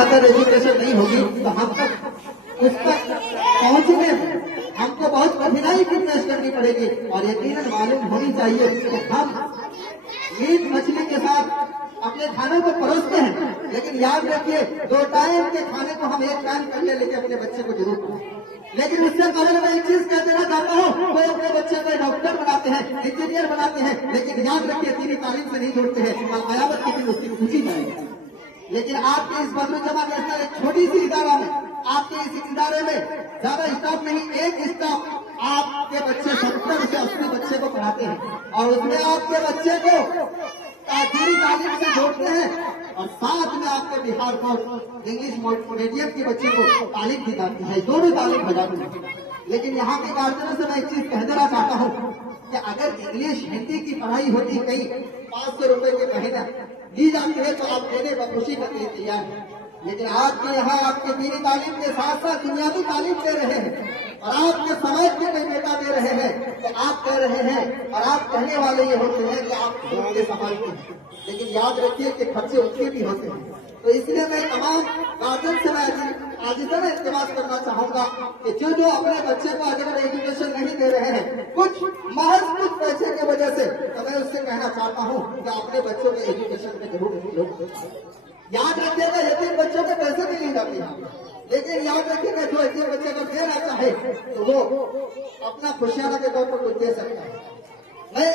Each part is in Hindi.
अगर एजुकेशन नहीं होगी तो हम तक उस तक पहुंचने में हमको बहुत कठिनाई की फेस करनी पड़ेगी। और यकीनन मालूम होनी चाहिए कि हम मीट मछली के साथ अपने खाने को परोसते हैं, लेकिन याद रखिए 2 टाइम के खाने को हम 1 टाइम कर लेके अपने बच्चे को जरूर खाएं। लेकिन उससे पहले मैं एक चीज कह देना चाहता हूँ, वो अपने बच्चे को डॉक्टर बनाते हैं, इंजीनियर बनाते हैं, लेकिन याद रखिए दीनी तालीम से नहीं जोड़ते हैं, कयामत के दिन उसकी पूछी जाएगी। लेकिन आपके इस बदरुजमा नेशनल एक छोटी सी इदारा में, आपके इस इदारे में ज्यादा स्टाफ नहीं, 1 स्टाफ आपके बच्चे 70 से 80 बच्चे को पढ़ाते हैं, और उसमें आपके बच्चे को दीनी तालीम से जोड़ते हैं, और साथ में आपके बिहार को इंग्लिश मीडियम के बच्चे को तालीम दी जाती है, दोनों तालीम हो जाती है। लेकिन यहाँ के गार्जियनों से मैं एक चीज कह देना चाहता हूँ कि अगर इंग्लिश हिंदी की पढ़ाई होती कहीं 500 रुपए के महीना दी जाती है तो आप देने पर खुशी करने तैयार है। लेकिन आपके यहाँ आपके दीनी तालीम के साथ साथ दुनियावी तालीम दे रहे हैं, और आपके समाज के कोई नेता दे रहे हैं तो आप कह रहे हैं, और आप कहने वाले ये होते हैं कि आप उनके समाज के हैं, लेकिन याद रखिए कि खर्चे उनके भी होते हैं। तो इसलिए मैं तमाम गार्जियन से मैं आज इतना इस्तेमाल करना चाहूंगा कि जो अपने बच्चे को अगर एजुकेशन नहीं दे रहे हैं महज कुछ पैसे की वजह से, तो मैं उससे कहना चाहता हूँ कि अपने बच्चों के एजुकेशन में जरूर याद रखिएगा। यतीम बच्चों के पैसे भी नहीं जाते हैं, लेकिन याद रखिएगा जो यतीम बच्चे को देना चाहे तो वो अपना खुशियाना के तौर पर कुछ दे सकता है। मैं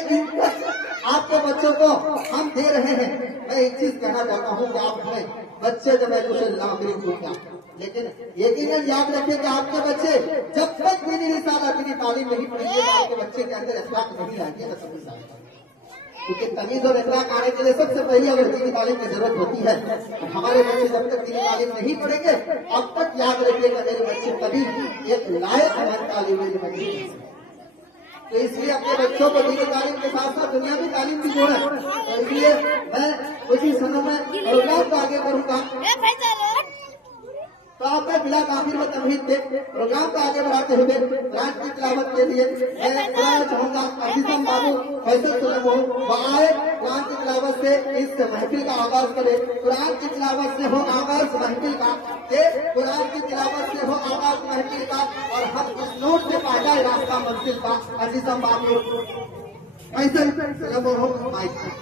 आपके बच्चों को हम दे रहे हैं, मैं एक चीज कहना चाहता हूँ कि आप हमें बच्चे जब मैं कुछ नागरिक होगा, लेकिन यकीनन याद रखिए कि आपके बच्चे जब तक दीनी रिसाला दीनी तालीम नहीं पढ़ेंगे तो आपके बच्चे के अंदर अखलाक नहीं आएंगे ना तमीज आएगा। क्योंकि तमीज और अखलाक आने के लिए सबसे पहले अगर दीनी तालीम की जरूरत होती है, तो हमारे बच्चे जब तक दीनी तालीम नहीं पढ़ेंगे अब तक याद रखिएगा मेरे बच्चे कभी एक लायक तालीम बनेंगे। तो इसलिए अपने बच्चों को दीनी तालीम के साथ साथ दुनियावी तालीम भी जोड़ा। तो इसलिए मैं उसी समय में प्रोग्राम को आगे बढ़ूंगा। तो आप मैं बिला काफिर व तमहीद के प्रोग्राम को आगे बढ़ाते हुए कुरान की तिलावत के लिए मैं बुलाना चाहूंगा अजीजम बाबू फैसल सुलम वो आए कुरान की तिलावत से इस महफिल का आगाज करे। कुरान की तिलावत से हो आगाज महफिल का, कुरान की तिलावत से हो आगाज महफिल का, और हम इस नोट से पा जाए रास्ता मंजिल का। अजीजम बाबू फैसल सुलम हो माइक